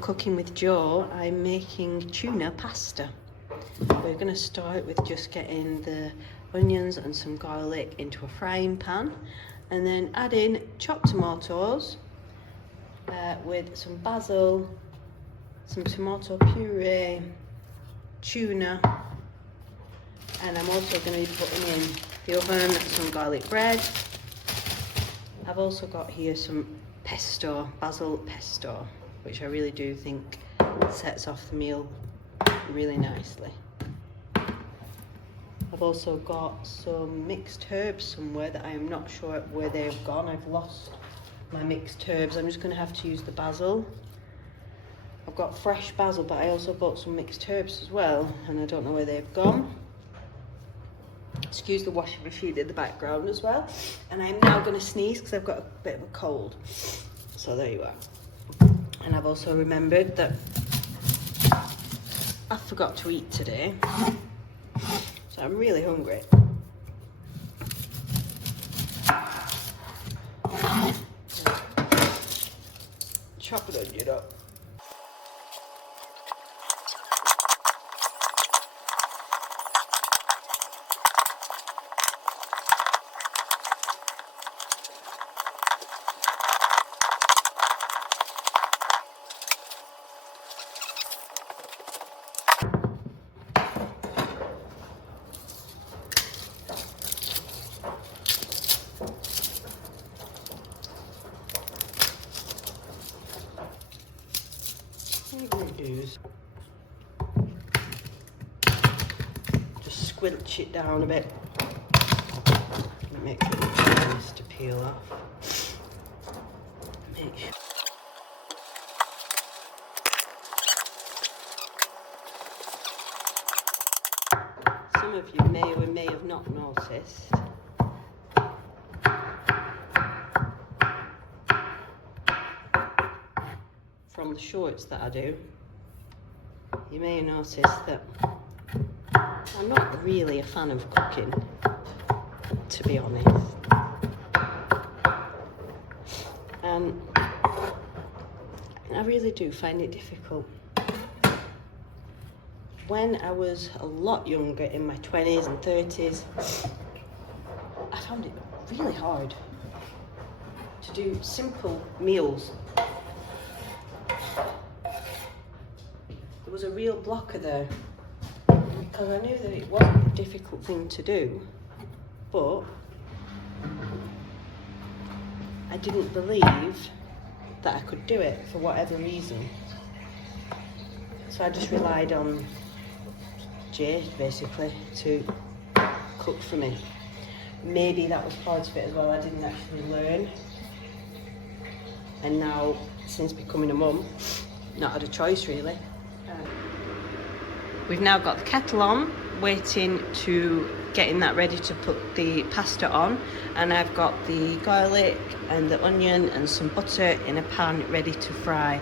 Cooking with Joe, I'm making tuna pasta. We're going to start with just getting the onions and some garlic into a frying pan, and then add in chopped tomatoes with some basil, some tomato puree, tuna, and I'm also going to be putting in the oven some garlic bread. I've also got here some pesto, basil pesto, which I really do think sets off the meal really nicely. I've also got some mixed herbs somewhere that I am not sure where they've gone. I've lost my mixed herbs. I'm just going to have to use the basil. I've got fresh basil, but I also bought some mixed herbs as well, and I don't know where they've gone. Excuse the washing machine in the background as well. And I'm now going to sneeze because I've got a bit of a cold. So there you are. And I've also remembered that I forgot to eat today. So I'm really hungry. Chop an onion up. Just squelch it down a bit. It makes it nice to peel off. Make sure. Some of you may or may have not noticed from the shorts that I do, you may notice that I'm not really a fan of cooking, to be honest. And I really do find it difficult. When I was a lot younger, in my 20s and 30s, I found it really hard to do simple meals. There was a real blocker there, because I knew that it wasn't a difficult thing to do, but I didn't believe that I could do it for whatever reason. So I just relied on Jay, basically, to cook for me. Maybe that was part of it as well. I didn't actually learn. And now, since becoming a mum, not had a choice really. We've now got the kettle on, waiting to getting that ready to put the pasta on, and I've got the garlic and the onion and some butter in a pan ready to fry.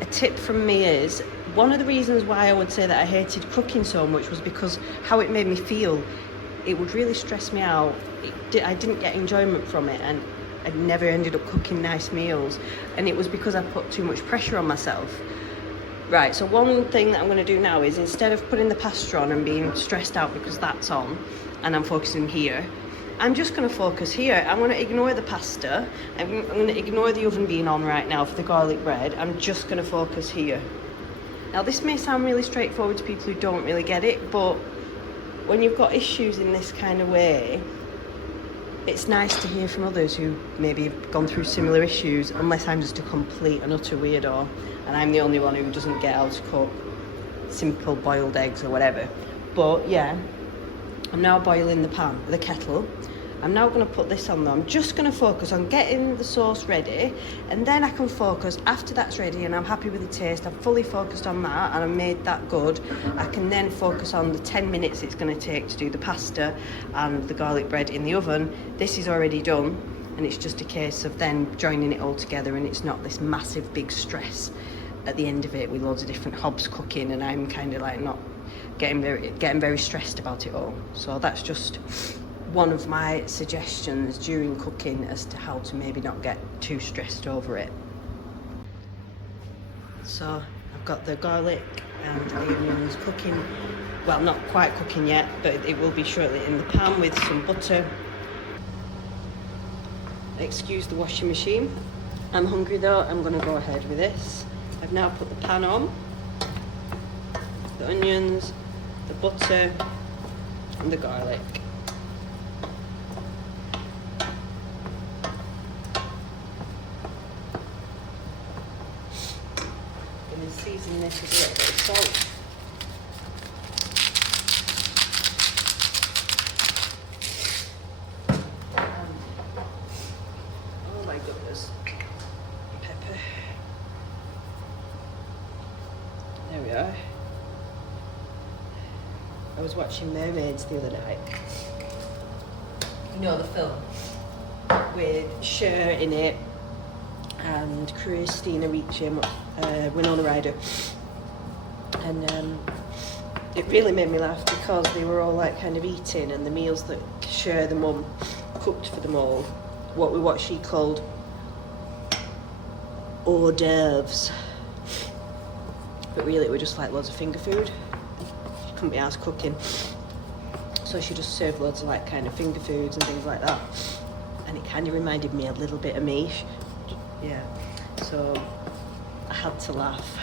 A tip from me is, one of the reasons why I would say that I hated cooking so much was because how it made me feel. It would really stress me out. I didn't get enjoyment from it, and I never ended up cooking nice meals, and it was because I put too much pressure on myself. Right, so one thing that I'm going to do now is, instead of putting the pasta on and being stressed out because that's on and I'm focusing here, I'm just going to focus here. I'm going to ignore the pasta. I'm going to ignore the oven being on right now for the garlic bread. I'm just going to focus here. Now, this may sound really straightforward to people who don't really get it, but when you've got issues in this kind of way, it's nice to hear from others who maybe have gone through similar issues, unless I'm just a complete and utter weirdo and I'm the only one who doesn't get how to cook simple boiled eggs or whatever. But yeah, I'm now boiling the kettle. I'm now going to put this on though. I'm just going to focus on getting the sauce ready, and then I can focus, after that's ready and I'm happy with the taste, I've fully focused on that and I've made that good, I can then focus on the 10 minutes it's going to take to do the pasta and the garlic bread in the oven. This is already done, and it's just a case of then joining it all together, and it's not this massive big stress at the end of it with loads of different hobs cooking, and I'm kind of like not getting very stressed about it all. So that's just one of my suggestions during cooking as to how to maybe not get too stressed over it. So I've got the garlic and the onions cooking. Well, not quite cooking yet, but it will be shortly in the pan with some butter. Excuse the washing machine. I'm hungry though, I'm gonna go ahead with this. I've now put the pan on, the onions, the butter, and the garlic. I'm gonna season this with a little bit of salt. Oh my goodness. Pepper. There we are. I was watching Mermaids the other night. You know the film? With Cher in it and Christina Ricci, Winona Ryder. And it really made me laugh because they were all like kind of eating, and the meals that Cher, the mum, cooked for them all, what she called auderves. But really it was just like loads of finger food. She couldn't be arsed cooking. So she just served loads of like kind of finger foods and things like that. And it kind of reminded me a little bit of me. Yeah. So I had to laugh.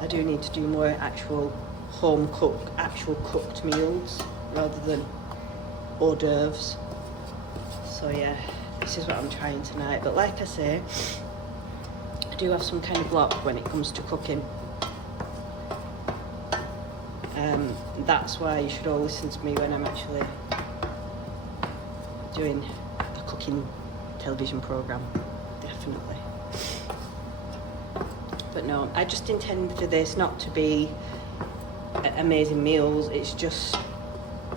I do need to do more actual home cooked, actual cooked meals rather than hors d'oeuvres. So yeah, this is what I'm trying tonight. But like I say, I do have some kind of block when it comes to cooking. That's why you should all listen to me when I'm actually doing a cooking television programme, definitely. But no, I just intend for this not to be amazing meals. It's just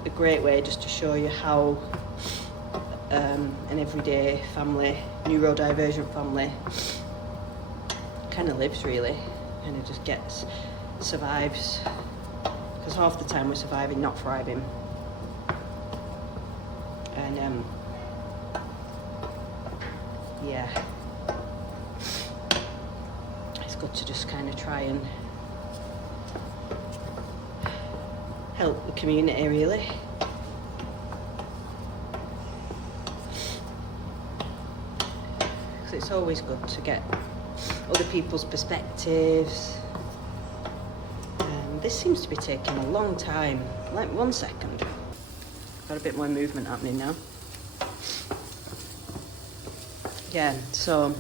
a great way just to show you how an everyday family, neurodivergent family, kind of lives really, and it just survives. Because half the time we're surviving, not thriving. And yeah, it's good to just kind of try and help the community really. Because it's always good to get other people's perspectives. This seems to be taking a long time. Like 1 second. Got a bit more movement happening now. Yeah, so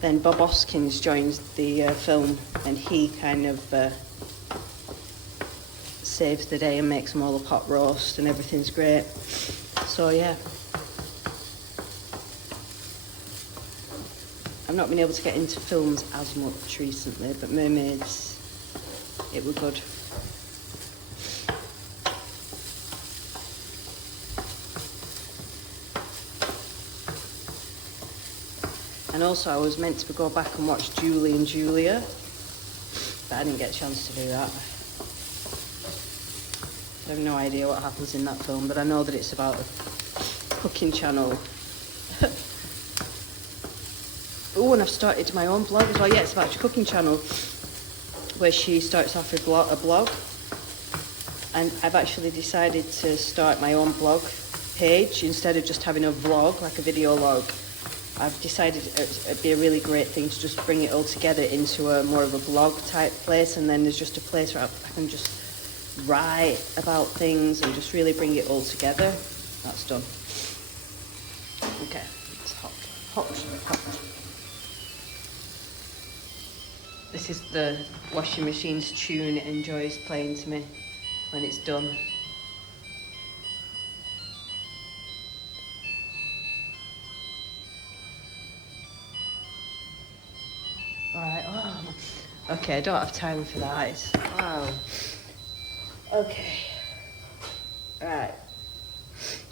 then Bob Hoskins joins the film, and he kind of saves the day and makes them all a pot roast, and everything's great. So yeah. I've not been able to get into films as much recently, but Mermaids, it was good. And also I was meant to go back and watch Julie and Julia, but I didn't get a chance to do that. I have no idea what happens in that film, but I know that it's about a cooking channel. Oh, and I've started my own blog as well. Yeah, it's about a cooking channel where she starts off a blog, and I've actually decided to start my own blog page instead of just having a vlog, like a video log. I've decided it'd be a really great thing to just bring it all together into a more of a blog type place, and then there's just a place where I can just write about things and just really bring it all together. That's done. Okay, it's hot. This is the washing machine's tune it enjoys playing to me when it's done. Alright, oh. Okay, I don't have time for that. Wow. Okay. Right.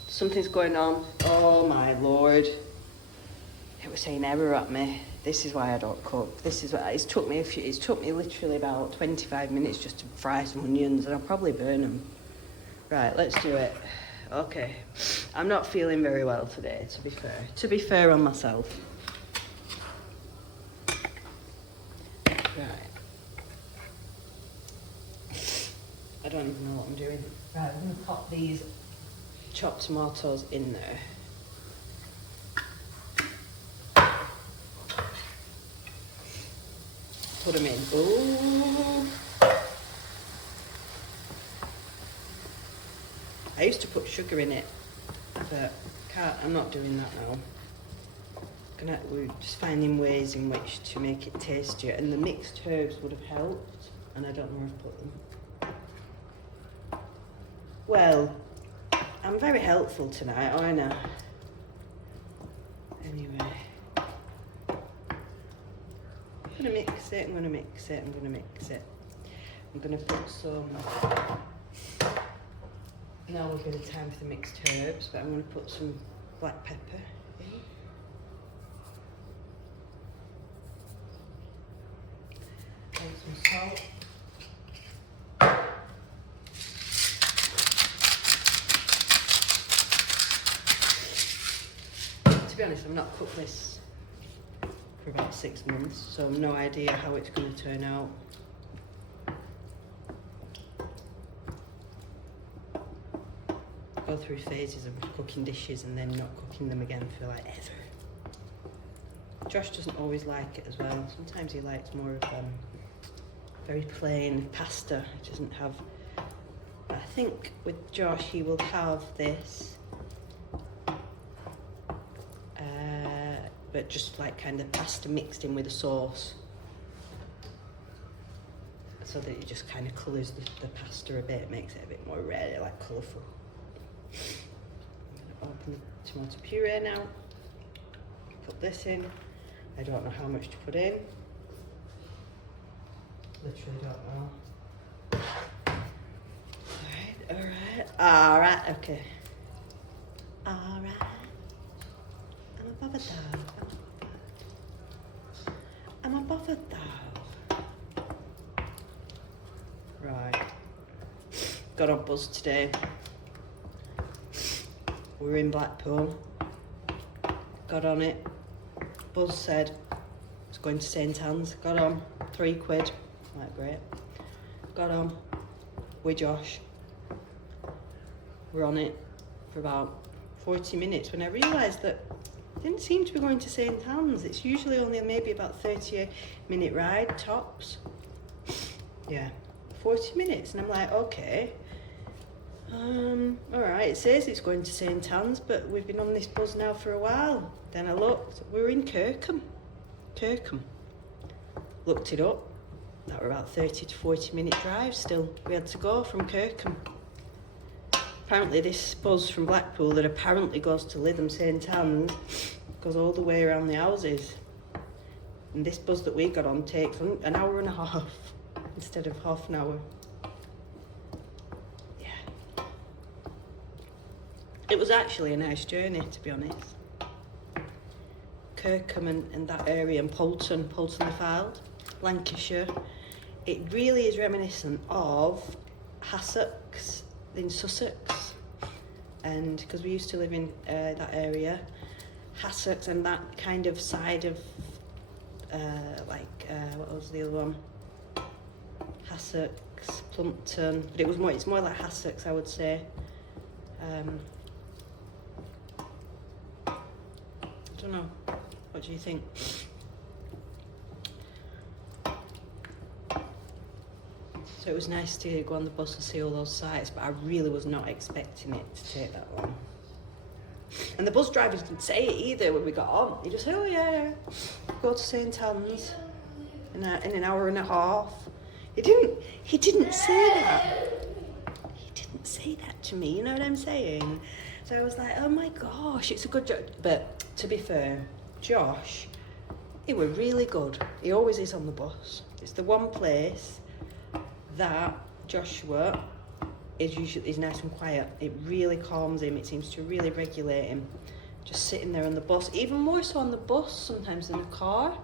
Something's going on. Oh my lord. It was saying error at me. This is why I don't cook. This is what it's took me literally about 25 minutes just to fry some onions, and I'll probably burn them. Right, let's do it. Okay. I'm not feeling very well today, to be fair. To be fair on myself. Right. I don't even know what I'm doing. Right, I'm going to pop these chopped tomatoes in there. Put them in. Ooh. I used to put sugar in it, but I'm not doing that now. We're just finding ways in which to make it tastier, and the mixed herbs would have helped, and I don't know where I've put them. Well, I'm very helpful tonight, aren't I? Anyway. I'm gonna mix it, I'm gonna mix it, I'm gonna mix it. I'm gonna put some, now we're going to time for the mixed herbs, but I'm gonna put some black pepper in. And some salt. To be honest, I've not cooked this for about 6 months, so I've no idea how it's going to turn out. I go through phases of cooking dishes and then not cooking them again for like ever. Josh doesn't always like it as well. Sometimes he likes more of very plain pasta. He doesn't have. I think with Josh he will have this. But just like kind of pasta mixed in with a sauce, so that it just kind of colours the pasta a bit, makes it a bit more red, like colourful. I'm going to open the tomato puree now, put this in. I don't know how much to put in, literally don't know. Alright, okay. Alright. I'm above it though. I'm above it though. Right. Got on buzz today. We were in Blackpool. Got on it. Buzz said it's going to St Anne's. Got on. £3. Like, great. Got on with Josh. We're on it for about 40 minutes when I realised that it didn't seem to be going to St Anne's. It's usually only maybe about 30-minute ride tops. Yeah, 40 minutes, and I'm like, okay. All right, it says it's going to St Anne's, but we've been on this bus now for a while. Then I looked, we were in Kirkham. Looked it up. That were about 30 to 40-minute drive still. We had to go from Kirkham. Apparently this bus from Blackpool that apparently goes to Lytham St Anne's goes all the way around the houses. And this bus that we got on takes an hour and a half instead of half an hour. Yeah. It was actually a nice journey, to be honest. Kirkham and that area, and Poulton the Fylde, Lancashire. It really is reminiscent of Hassocks in Sussex, and because we used to live in that area, Hassocks and that kind of side of what was the other one? Hassocks, Plumpton, but it's more like Hassocks, I would say. I don't know. What do you think? So it was nice to go on the bus and see all those sites, but I really was not expecting it to take that long. And the bus drivers didn't say it either when we got on. He just said, oh yeah, go to St Anne's in an hour and a half. He didn't say that. He didn't say that to me, you know what I'm saying? So I was like, oh my gosh, it's a good job. But to be fair, Josh, he was really good. He always is on the bus. It's the one place that Joshua is nice and quiet. It really calms him. It seems to really regulate him. Just sitting there on the bus, even more so on the bus sometimes than a car.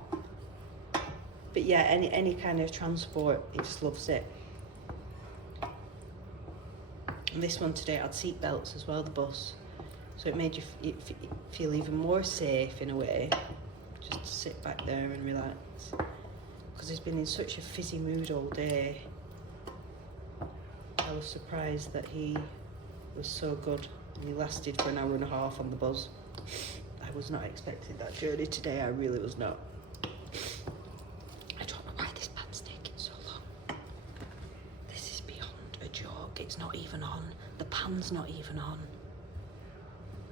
But yeah, any kind of transport, he just loves it. And this one today had seat belts as well, the bus. So it made you feel even more safe in a way. Just to sit back there and relax. because he's been in such a fizzy mood all day. I was surprised that he was so good. He lasted for an hour and a half on the buzz. I was not expecting that journey today, I really was not. I don't know why this pan's taking so long. This is beyond a joke. It's not even on. The pan's not even on.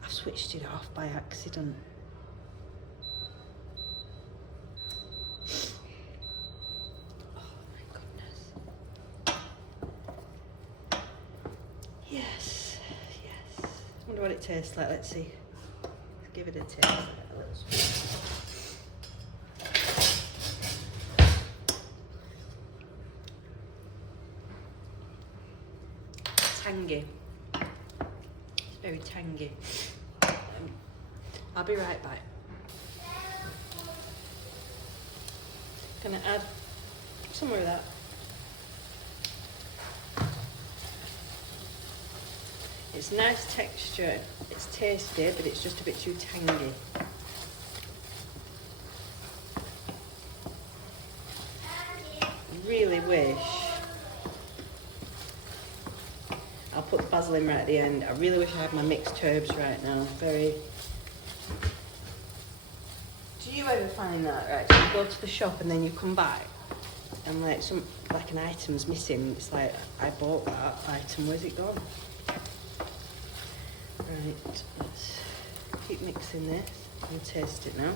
I've switched it off by accident. Oh my goodness. Yes, yes. I wonder what it tastes like. Let's see. Let's give it a taste. A little spoon. Tangy. It's very tangy. I'll be right back. Gonna add some more of that. It's nice texture, it's tasty, but it's just a bit too tangy. Really wish I'll put the basil in right at the end. I really wish I had my mixed herbs right now. Very. Do you ever find that, right? So you go to the shop and then you come back and like an item's missing. It's like, I bought that item, where's it gone? Right, let's keep mixing this and taste it now.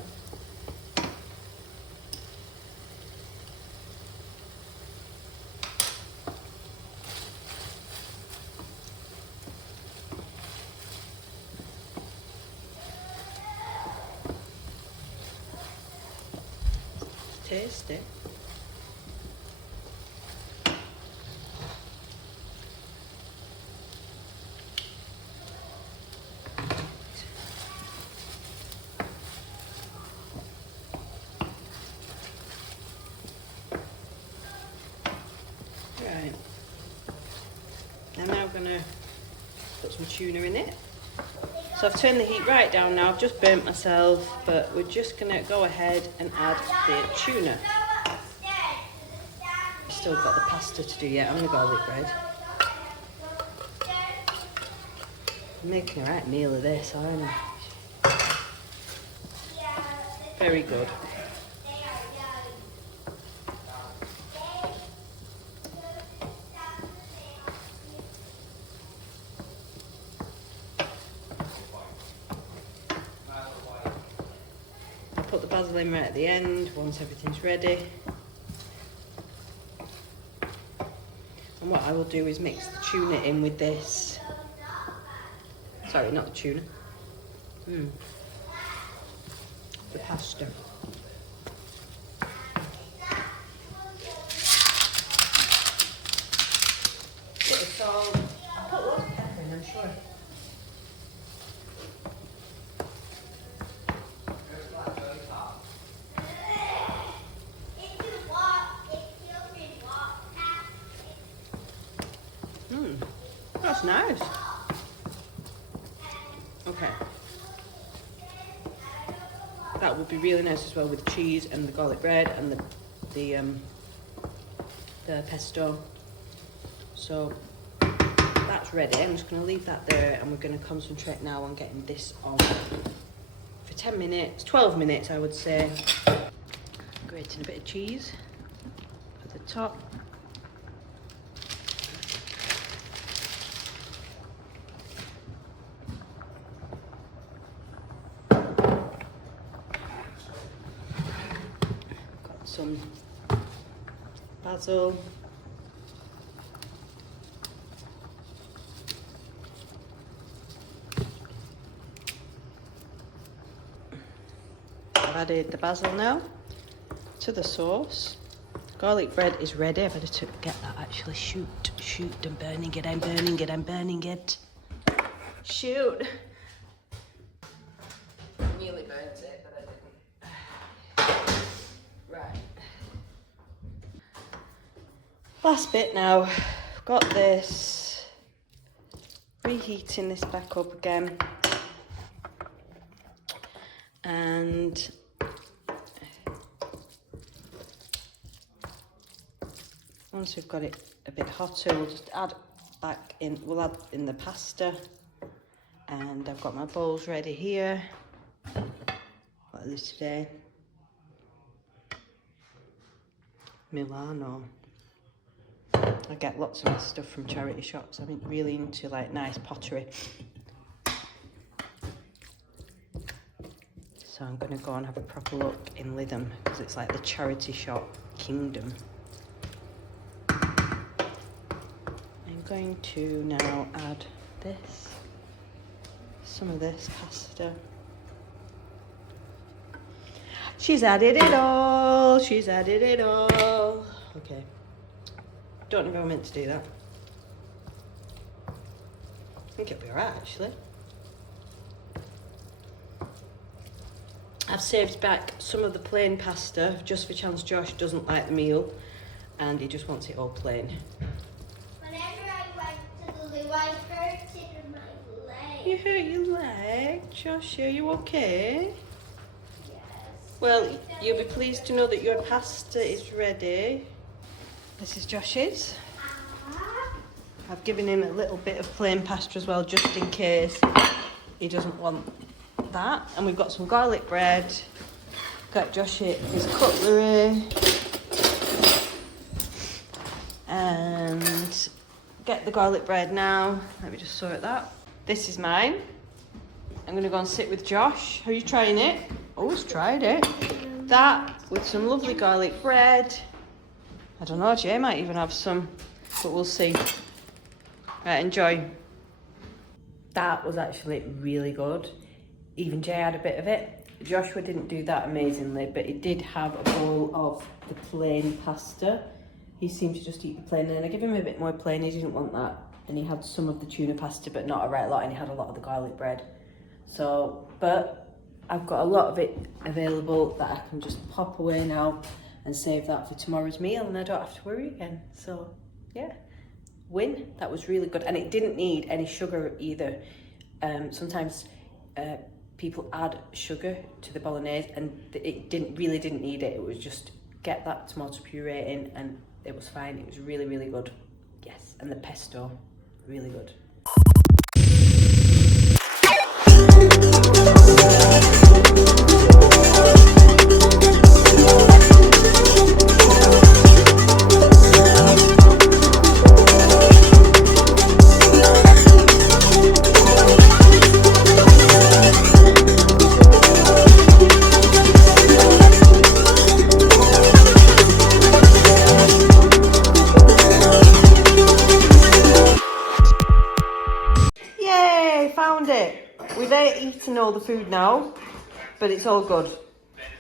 Tasty. Right. I'm now gonna put some tuna in it. So I've turned the heat right down now. I've just burnt myself, but we're just gonna go ahead and add the tuna. Still got the pasta to do yet. I'm gonna garlic bread. I'm making a right meal of this, aren't I? Very good. Put the basil in right at the end once everything's ready. And what I will do is mix the tuna in with this. Sorry, not the tuna. The pasta. Bit of salt. I put lots of pepper in, I'm sure. That's nice. Okay. That would be really nice as well with cheese and the garlic bread and the pesto. So that's ready. I'm just going to leave that there and we're going to concentrate now on getting this on for 10 minutes, 12 minutes I would say. Grating a bit of cheese at the top. Some basil, I've added the basil now to the sauce. Garlic bread is ready. I've had to get that actually. Shoot, I'm burning it, I'm burning it. Shoot. Nearly burnt it, but I didn't. Right. Last bit now. Got this. Reheating this back up again. And Once we've got it a bit hotter, we'll just add back in, we'll add in the pasta. And I've got my bowls ready here. What are these today? Milano. I get lots of my stuff from charity shops. I'm really into like nice pottery. So I'm going to go and have a proper look in Lytham because it's like the charity shop kingdom. I'm going to now add this, some of this pasta. She's added it all, she's added it all. Okay, don't know if I meant to do that. I think it'll be alright actually. I've saved back some of the plain pasta just for chance Josh doesn't like the meal and he just wants it all plain. Whenever I went to the loo, I hurt it in my leg. You hurt your leg, Josh? Are you okay? Yes. Well, you'll be pleased to know that your pasta is ready. This is Josh's. I've given him a little bit of plain pasta as well, just in case he doesn't want that. And we've got some garlic bread. Got Josh his cutlery. And get the garlic bread now. Let me just sort that. This is mine. I'm going to go and sit with Josh. Are you trying it? Oh, he's tried it. That with some lovely garlic bread. I don't know, Jay might even have some, but we'll see. Right, enjoy. That was actually really good. Even Jay had a bit of it. Joshua didn't do that amazingly, but he did have a bowl of the plain pasta. He seemed to just eat the plain, and I gave him a bit more plain, he didn't want that. And he had some of the tuna pasta, but not a right lot, and he had a lot of the garlic bread. So, but I've got a lot of it available that I can just pop away now and save that for tomorrow's meal, and I don't have to worry again. So, yeah, win. That was really good, and it didn't need any sugar either. Sometimes people add sugar to the bolognese, and it really didn't need it. It was just get that tomato puree in, and it was fine. It was really, really good. Yes, and the pesto, really good. Yay, found it. We've eaten all the food now, but it's all good.